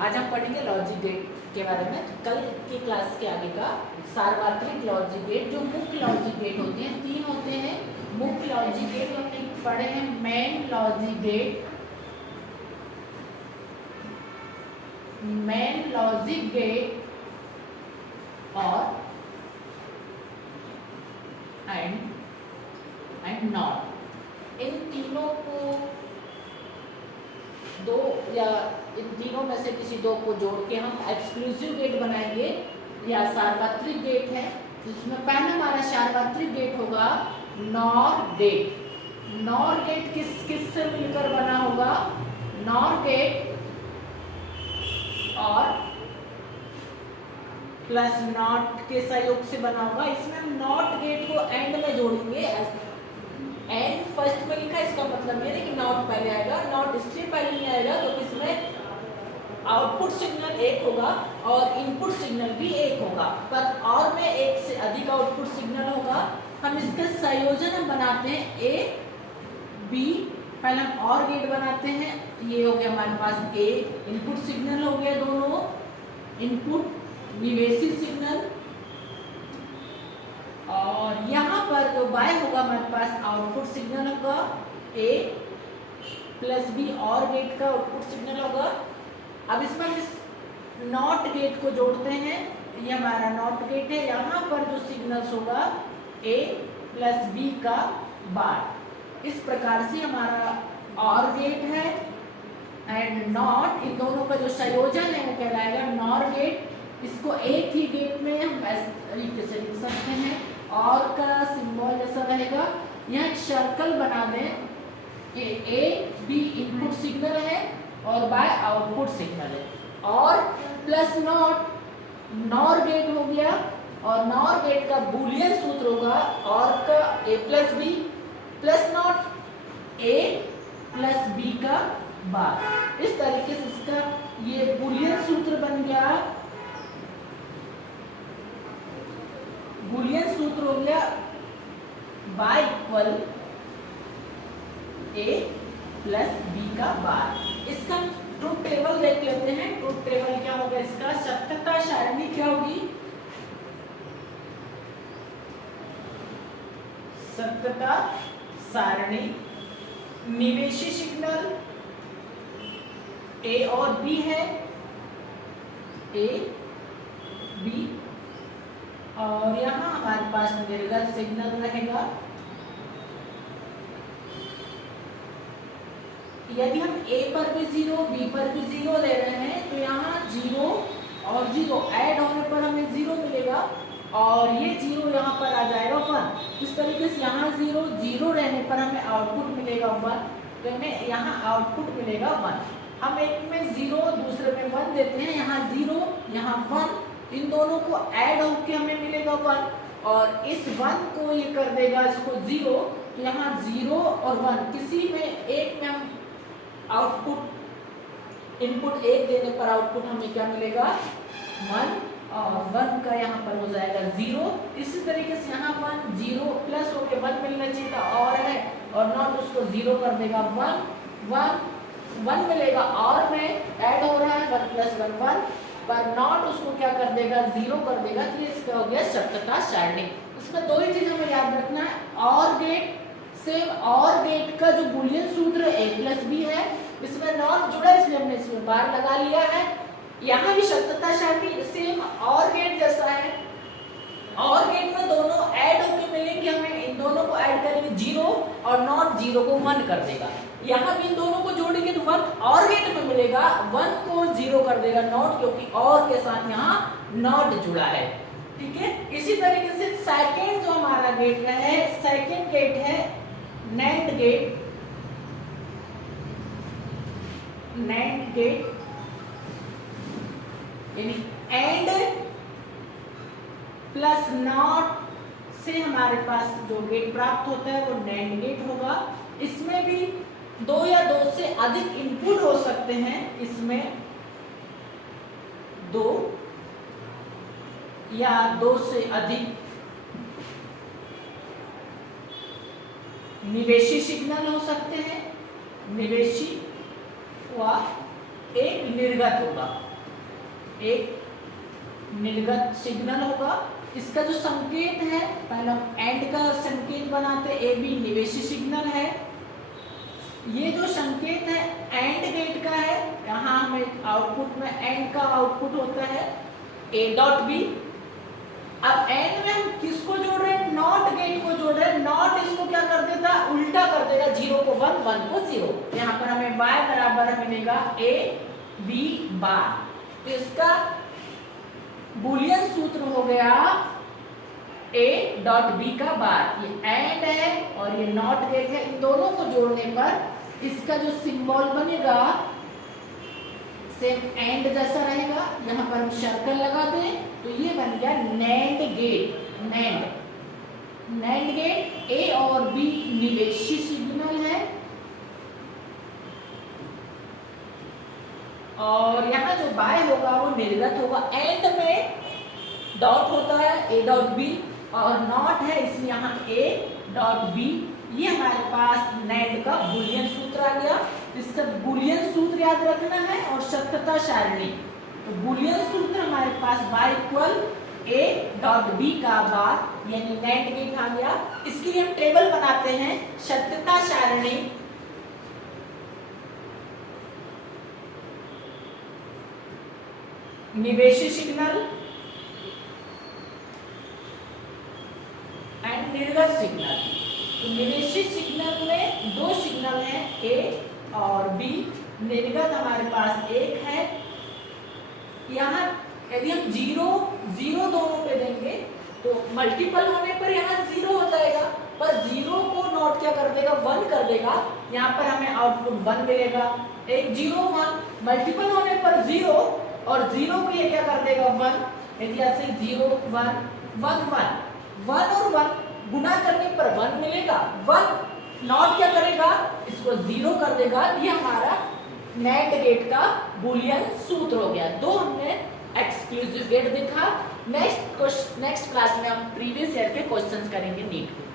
आज हम पढ़ेंगे लॉजिक गेट के बारे में। कल की क्लास के आगे का सार्वत्रिक लॉजिक गेट, जो मुख्य लॉजिक गेट होते हैं, तीन होते हैं मुख्य लॉजिक गेट। हमने पढ़े हैं main logic gate, main logic gate OR AND NOT. इन तीनों को दो या इन तीनों में से किसी दो को जोड़ के हम एक्सक्लूसिव गेट बनाएंगे या सार्वत्रिक गेट है, जिसमें पहला हमारा सार्वत्रिक गेट होगा नॉर गेट। नॉर गेट किस किस से मिलकर बना होगा? नॉर गेट और प्लस नॉट के सहयोग से बना होगा। इसमें हम नॉट गेट को एंड में जोड़ेंगे। एंड फर्स्ट में लिखा, इसका मतलब ये है कि नॉट पहले आएगा। नॉट इसलिए पहले नहीं आएगा क्योंकि इसमें आउटपुट सिग्नल एक होगा और इनपुट सिग्नल भी एक होगा, पर और में एक से अधिक आउटपुट सिग्नल होगा। हम इसके संयोजन हम बनाते हैं ए बी। पहले हम और गेट बनाते हैं। ये हो गया हमारे पास ए, इनपुट सिग्नल हो गया, दोनों इनपुट निवेशी सिग्नल, और यहाँ पर जो बाय होगा हमारे पास आउटपुट सिग्नल होगा ए प्लस बी, और गेट का आउटपुट सिग्नल होगा। अब इसमें हम इस नॉट गेट को जोड़ते हैं। ये हमारा नॉट गेट है। यहाँ पर जो सिग्नल्स होगा ए प्लस बी का बार। इस प्रकार से हमारा और गेट है एंड नॉट, इन दोनों का जो संयोजन है वो कहलाएगा नॉर गेट। इसको एक ही गेट में हम इस तरीके से लिख सकते हैं। और का सिंबल जैसा रहेगा। यहाँ एक सर्कल बना दें। ए बी इनपुट सिग्नल है और बाय आउटपुट सिग्नल है, और प्लस नॉट नॉर गेट हो गया। और नॉर गेट का बूलियन सूत्र होगा और का A plus B plus not A plus B का बार। इस तरीके से इसका ये बूलियन सूत्र बन गया। बूलियन सूत्र हो गया बाय इक्वल ए प्लस बी का बार। इसका ट्रुथ टेबल देख लेते हैं। ट्रुथ टेबल क्या होगा इसका? सत्यता सारणी क्या होगी? सत्यता सारणी निवेशी सिग्नल ए और बी है, ए बी, और यहाँ हमारे पास निर्गत सिग्नल रहेगा। यदि हम ए पर भी 0 बी पर भी 0 ले रहे हैं तो यहाँ 0 और 0 ऐड होने पर हमें 0 मिलेगा, और ये 0 यहाँ पर आ जाएगा 1। इस तरीके से यहाँ 0 0 रहने पर हमें आउटपुट मिलेगा 1, तो हमें यहाँ आउटपुट मिलेगा 1। हम एक में 0 दूसरे में 1 देते हैं। यहाँ 0 यहाँ 1, इन दोनों को ऐड होकर हमें मिलेगा 1, और इस 1 को ये कर देगा इसको 0। तो यहाँ 0 और 1 किसी में एक में हम आउटपुट इनपुट एक देने पर आउटपुट हमें क्या मिलेगा? 1, और 1 का यहाँ पर हो जाएगा 0। इसी तरीके से यहाँ 1 0 प्लस हो गया 1 मिलना चाहिए था और है, और नॉट उसको 0 कर देगा 1 मिलेगा, और में ऐड हो रहा है 1 प्लस 1 1, पर नॉट उसको क्या कर देगा? 0 कर देगा। तो ये इसका हो गया सत्यता सारणी। इसमें दो ही चीज हमें याद रखना है। और गेट सेम, और गेट का जो बूलियन सूत्र ए प्लस बी है, इसमें नॉट जुड़ा इसलिए हमने इसमें बार लगा लिया है। यहाँ भी सत्यता सारणी सेम और गेट जैसा है। और गेट में दोनों ऐड होकर मिलेंगे, हमें इन दोनों को ऐड करेंगे 0, और नॉट 0 को 1 कर देगा। यहाँ भी इन दोनों को जोड़ेंगे तो 1 और गेट में मिलेगा, 1 को 0 कर देगा नॉट, क्योंकि और के साथ यहाँ नॉट जुड़ा है। ठीक है। इसी तरीके से सेकेंड जो हमारा गेट है, सेकेंड गेट है नैंड गेट। नैंड गेट यानी एंड प्लस नॉट से हमारे पास जो गेट प्राप्त होता है वो नैंड गेट होगा। इसमें भी 2 या 2 से अधिक इनपुट हो सकते हैं। इसमें 2 या 2 से अधिक निवेशी सिग्नल हो सकते हैं। निवेशी व एक निर्गत होगा। एक निर्गत सिग्नल होगा। इसका जो संकेत है, पहले हम एंड का संकेत बनाते, ए बी निवेशी सिग्नल है। ये जो संकेत है एंड गेट का है, यहाँ हमें आउटपुट में एंड का आउटपुट होता है ए डॉट बी। अब एंड में हम किसको जोड़ रहे हैं, नॉट गेट को जोड़ रहे हैं। नॉट इसको क्या कर देता है, उल्टा कर देगा, 0 को 1, 1 को 0। यहाँ पर हमें y बराबर मिलेगा ए बी बार। तो इसका बूलियन सूत्र हो गया ए डॉट बी का बार। ये एंड है और ये नॉट गेट है, इन दोनों को जोड़ने पर इसका जो सिंबल बनेगा सेम एंड जैसा रहेगा। यहाँ पर हम सर्कल लगा दें तो ये बन गया NAND gate. NAND gate A और बी निवेशी सिग्नल है और यहाँ जो बाय होगा वो निर्गत होगा। एंड में डॉट होता है ए डॉट बी और नॉट है, इसलिए यहाँ ए डॉट बी। ये हमारे पास नैंड का बूलियन सूत्र आ गया। इसका बूलियन सूत्र याद रखना है और सत्यता सारणी। तो बूलियन सूत्र हमारे पास y equal A dot B का बार यानी नैंड गेट आ गया। इसके लिए हम टेबल बनाते हैं, सत्यता सारणी निवेशी सिग्नल एंड निर्गत सिग्नल। तो निवेशी सिग्नल में दो सिग्नल हैं ए और बी, निर्गत हमारे पास एक है। यहाँ यदि हम 0 दोनों पे देंगे तो मल्टीपल होने पर यहाँ 0 हो जाएगा, पर 0 को नॉट क्या कर देगा, 1 कर देगा। यहाँ पर हमें आउटपुट 1 मिलेगा। एक 0 1 मल्टीपल होने पर 0 और 0 को ये क्या कर देगा 1। यदि ऐसे 0 1 1 1 और 1 गुना करने पर 1 मिलेगा। 1 नॉट क्या करेगा, इसको 0 कर देगा। ये हमारा नैंड गेट का बूलियन सूत्र हो गया। दो हमने एक्सक्लूसिव गेट देखा। नेक्स्ट क्लास में हम प्रीवियस ईयर के क्वेश्चंस करेंगे नीट के।